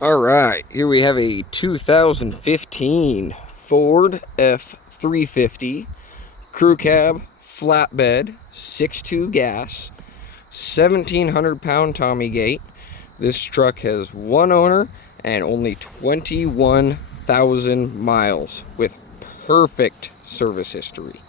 All right, here we have a 2015 Ford F-350 crew cab flatbed 6.2 gas 1,700-pound Tommy gate. This truck has one owner and only 21,000 miles with perfect service history.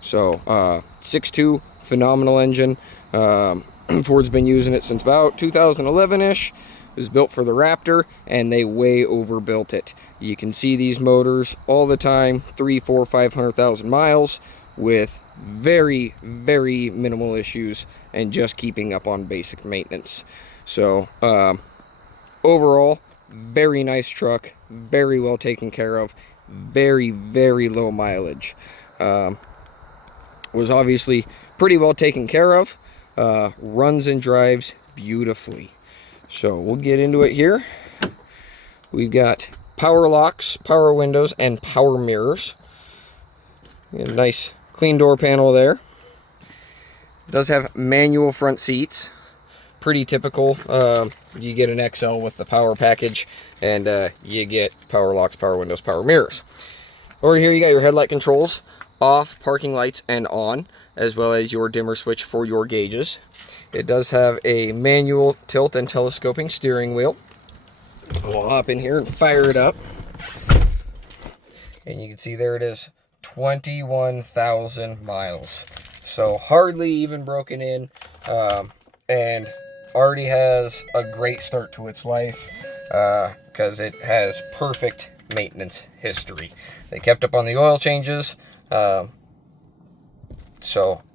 So 6.2 phenomenal engine. Ford's been using it since about 2011-ish. It was built for the Raptor, and they way overbuilt it. You can see these motors all the time, 300, 400, 500,000 miles, with very, very minimal issues, and just keeping up on basic maintenance. So overall, very nice truck, very well taken care of, very, very low mileage. Was obviously pretty well taken care of. Runs and drives beautifully. So we'll get into it here. We've got power locks, power windows, and power mirrors. A nice clean door panel there. It does have manual front seats. Pretty typical. You get an XL with the power package, and you get power locks, power windows, power mirrors. Over here you got your headlight controls, off, parking lights, and on, as well as your dimmer switch for your gauges. It does have a manual tilt and telescoping steering wheel. We'll hop in here and fire it up. And you can see there it is, 21,000 miles. So hardly even broken in, and already has a great start to its life because it has perfect maintenance history. They kept up on the oil changes, so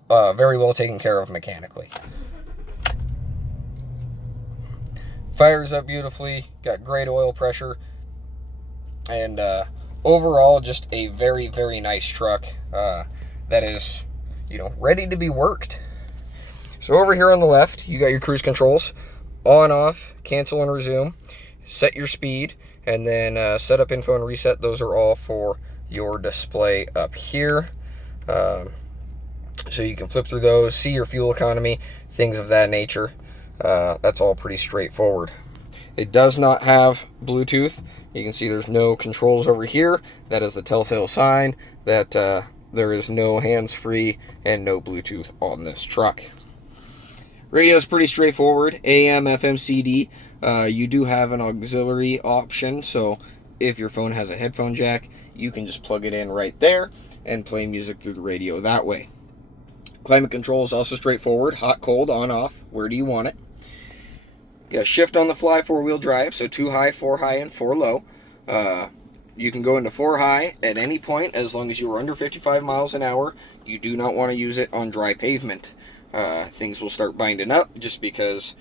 very well taken care of mechanically. Fires up beautifully, got great oil pressure, and overall just a very, very nice truck that is, ready to be worked. So over here on the left, you got your cruise controls, on, off, cancel and resume, set your speed, and then set up info and reset. Those are all for your display up here. So you can flip through those, see your fuel economy, things of that nature. That's all pretty straightforward. It does not have Bluetooth. You can see there's no controls over here. That is the telltale sign that there is no hands-free and no Bluetooth on this truck. Radio is pretty straightforward, AM, FM, CD. You do have an auxiliary option, so if your phone has a headphone jack, you can just plug it in right there and play music through the radio that way. Climate control is also straightforward, hot, cold, on, off, where do you want it. You got shift on the fly, four-wheel drive, so 2 high, 4 high, and 4 low. You can go into 4 high at any point as long as you are under 55 miles an hour. You do not want to use it on dry pavement. Things will start binding up just because,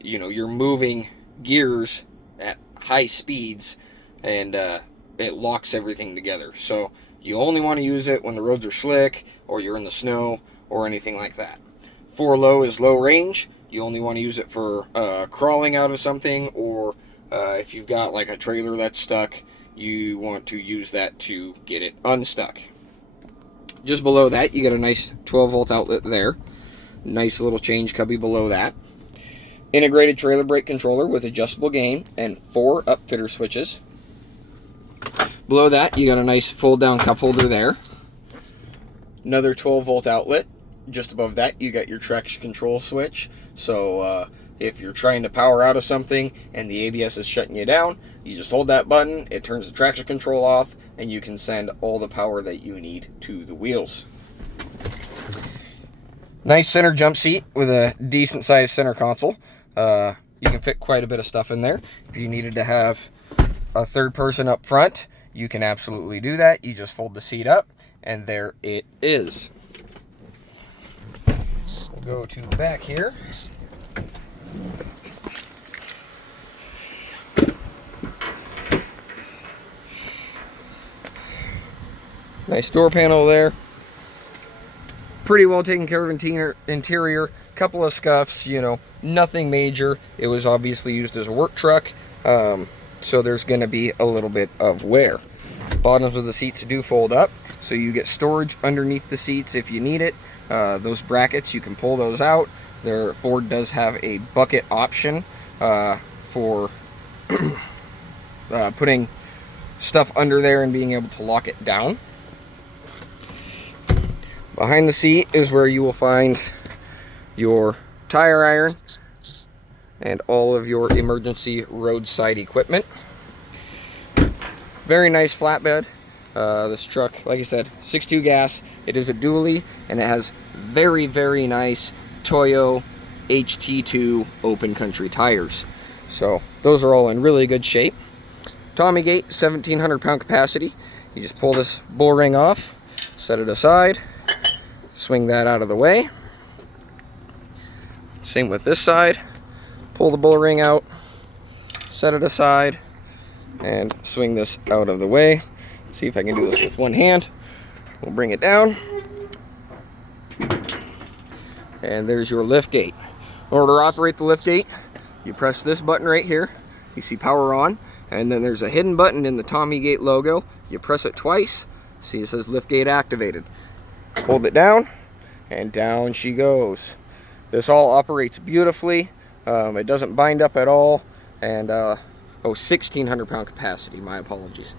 you're moving gears at high speeds, and it locks everything together. So you only want to use it when the roads are slick or you're in the snow or anything like that. 4 low is low range. You only want to use it for crawling out of something, or if you've got like a trailer that's stuck, you want to use that to get it unstuck. Just below that, you got a nice 12-volt outlet there. Nice little change cubby below that. Integrated trailer brake controller with adjustable gain and 4 upfitter switches. Below that, you got a nice fold-down cup holder there. Another 12-volt outlet. Just above that, you got your traction control switch. So if you're trying to power out of something and the ABS is shutting you down, you just hold that button, it turns the traction control off, and you can send all the power that you need to the wheels. Nice center jump seat with a decent sized center console. You can fit quite a bit of stuff in there. If you needed to have a third person up front, you can absolutely do that. You just fold the seat up, and there it is. We'll go to the back here. Nice door panel there. Pretty well taken care of interior. Couple of scuffs, nothing major. It was obviously used as a work truck, so there's going to be a little bit of wear. Bottoms of the seats do fold up, so you get storage underneath the seats if you need it. Those brackets, you can pull those out. Ford does have a bucket option for putting stuff under there and being able to lock it down. Behind the seat is where you will find your tire iron and all of your emergency roadside equipment. Very nice flatbed. This truck, like I said, 6.2 gas. It is a dually, and it has very, very nice Toyo HT2 open country tires. So those are all in really good shape. Tommy gate, 1,700 pound capacity. You just pull this bull ring off, set it aside, swing that out of the way. Same with this side. Pull the bull ring out, set it aside, and swing this out of the way. See if I can do this with one hand. We'll bring it down. And there's your lift gate. In order to operate the lift gate, you press this button right here. You see power on. And then there's a hidden button in the Tommy gate logo. You press it twice. See, it says lift gate activated. Hold it down, and down she goes. This all operates beautifully. It doesn't bind up at all. And, 1,600 pound capacity. My apologies.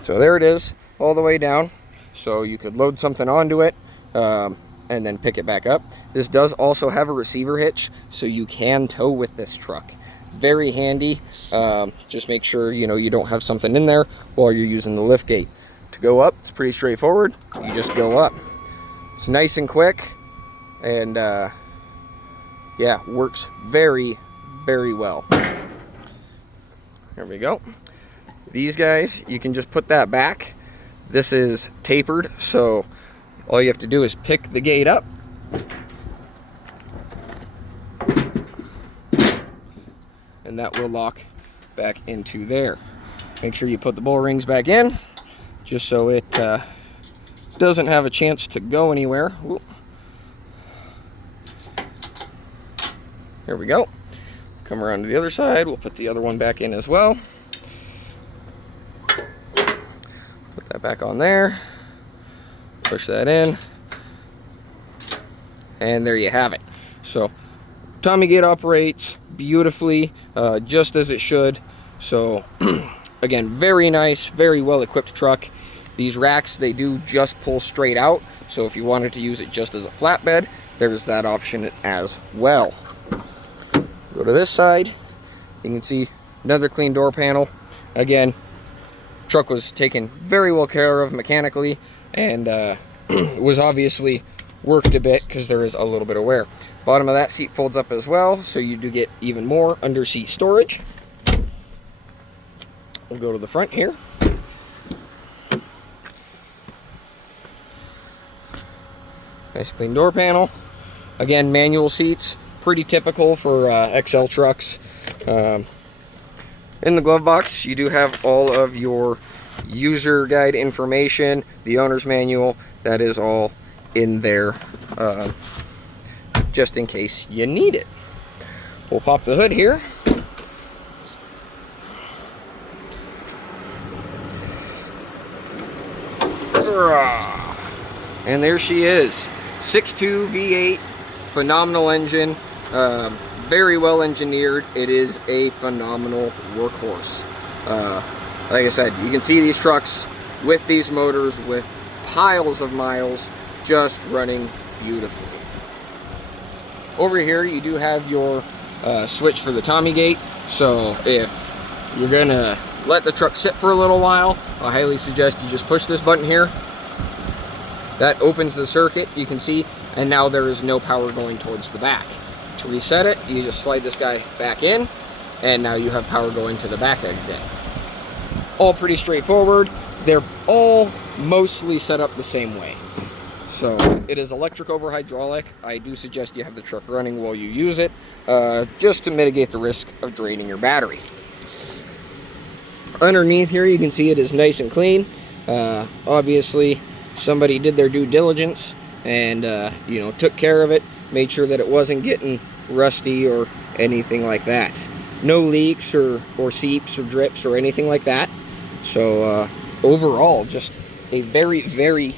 So there it is, all the way down. So you could load something onto it and then pick it back up. This does also have a receiver hitch, so you can tow with this truck. Very handy. Just make sure you don't have something in there while you're using the lift gate. To go up, it's pretty straightforward. You just go up. It's nice and quick, and yeah, works very, very well. There we go. These guys, you can just put that back. This is tapered, so all you have to do is pick the gate up. And that will lock back into there. Make sure you put the bull rings back in, just so it doesn't have a chance to go anywhere. Whoop. There we go. Come around to the other side. We'll put the other one back in as well. Put that back on there. Push that in. And there you have it. So Tommy gate operates beautifully, just as it should. So again, very nice, very well equipped truck. These racks, they do just pull straight out. So if you wanted to use it just as a flatbed, there's that option as well. Go to this side, you can see another clean door panel. Again, truck was taken very well care of mechanically, and was obviously worked a bit because there is a little bit of wear. Bottom of that seat folds up as well, so you do get even more under seat storage. We'll go to the front here. Nice clean door panel. Again, manual seats. Pretty typical for XL trucks. In the glove box, you do have all of your user guide information, the owner's manual. That is all in there, just in case you need it. We'll pop the hood here. And there she is. 6.2 V8, phenomenal engine. Very well engineered. It is a phenomenal workhorse. Like I said, you can see these trucks with these motors with piles of miles just running beautifully. Over here you do have your switch for the Tommy gate. So if you're gonna let the truck sit for a little while, I highly suggest you just push this button here. That opens the circuit, you can see, and now there is no power going towards the back. To reset it, you just slide this guy back in, and now you have power going to the back again. All pretty straightforward. They're all mostly set up the same way. So it is electric over hydraulic. I do suggest you have the truck running while you use it, just to mitigate the risk of draining your battery. Underneath here, you can see it is nice and clean. Obviously, somebody did their due diligence and took care of it, made sure that it wasn't getting rusty or anything like that. No leaks or seeps or drips or anything like that. So overall, just a very, very,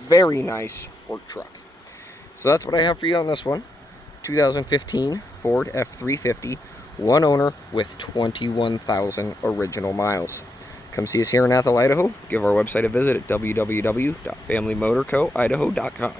very nice work truck. So that's what I have for you on this one. 2015 Ford F-350 one owner with 21,000 original miles. Come see us here in Ethel, Idaho. Give our website a visit at www.familymotorcoidaho.com.